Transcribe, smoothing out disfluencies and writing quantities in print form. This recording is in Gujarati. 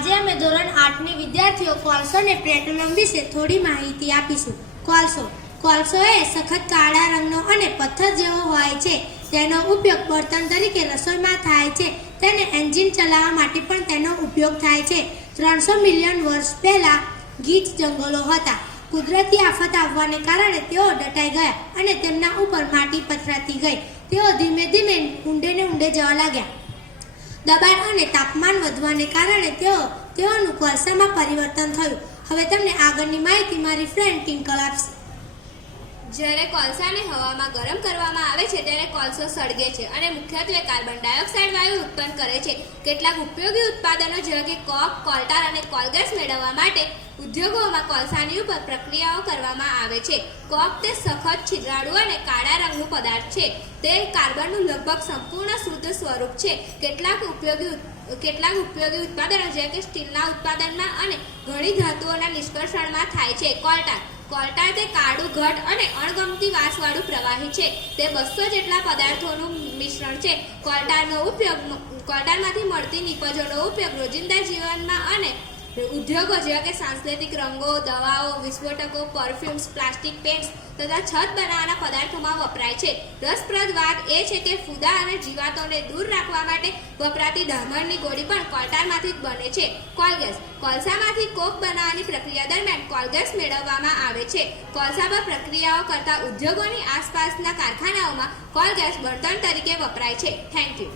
આજે અમે ધોરણ 8 ની વિદ્યાર્થીઓ કોલસો અને પેટ્રોલિયમ વિશે થોડી માહિતી આપીશું। કોલસો એ સખત કાળા રંગનો અને પથ્થર જેવો હોય છે। તેનો ઉપયોગ બળતણ તરીકે રસોઈમાં થાય છે। તેને એન્જિન ચલાવવા માટે પણ તેનો ઉપયોગ થાય છે। 300 મિલિયન વર્ષ પહેલા ગીચ જંગલો હતા। કુદરતી આફત આવવાને કારણે તેઓ દટાઈ ગયા અને તેમના ઉપર માટી પથરાતી ગઈ। તેઓ ધીમે ધીમે ઊંડે જવા લાગ્યા। દબાણ અને તાપમાન વધવાને કારણે તેઓનું કોલસામાં પરિવર્તન થયું। હવે તમને આગળની માહિતી મારી ફ્રેન્ડ ટિંકલ આપશે। જ્યારે કોલસાને હવામાં ગરમ કરવામાં આવે છે ત્યારે કોલસો સળગે છે અને મુખ્યત્વે કાર્બન ડાયોક્સાઇડ વાયુ ઉત્પન્ન કરે છે। કેટલાક ઉપયોગી ઉત્પાદનો જેવા કે કોક, કોલટાર અને કોલગેસ મેળવવા માટે ઉદ્યોગોમાં કોલસાની ઉપર પ્રક્રિયાઓ કરવામાં આવે છે। કોક તે સખત, છિદ્રાળુ અને કાળા રંગનું પદાર્થ છે। તે કાર્બનનું લગભગ સંપૂર્ણ શુદ્ધ સ્વરૂપ છે। કેટલાક ઉપયોગી ઉત્પાદનો જેવા કે સ્ટીલના ઉત્પાદનમાં અને ઘણી ધાતુઓના નિષ્કર્ષણમાં થાય છે। કોલટાર તે કાળું, ઘટ અને અણગમતી વાસવાળું પ્રવાહી છે। તે 200 જેટલા પદાર્થોનું મિશ્રણ છે। કોલટારમાંથી મળતી નિપજોનો ઉપયોગ રોજિંદા જીવનમાં અને ઉદ્યોગો જેવા કે સાંસ્કૃતિક રંગો, દવાઓ, વિસ્ફોટકો, પરફ્યુમ્સ, પ્લાસ્ટિક પેન્ટ્સ તથા છત બનાવવાના પદાર્થોમાં વપરાય છે। રસપ્રદ વાત એ છે કે ફૂદા અને જીવાતોને દૂર રાખવા માટે વપરાતી ડામરની ગોળી પણ કોલટારમાંથી જ બને છે। કોલગેસ કોલસામાંથી કોક બનાવવાની પ્રક્રિયા દરમિયાન કોલગેસ મેળવવામાં આવે છે। કોલસા પર પ્રક્રિયાઓ કરતા ઉદ્યોગોની આસપાસના કારખાનાઓમાં કોલગેસ બળતણ તરીકે વપરાય છે। Thank you.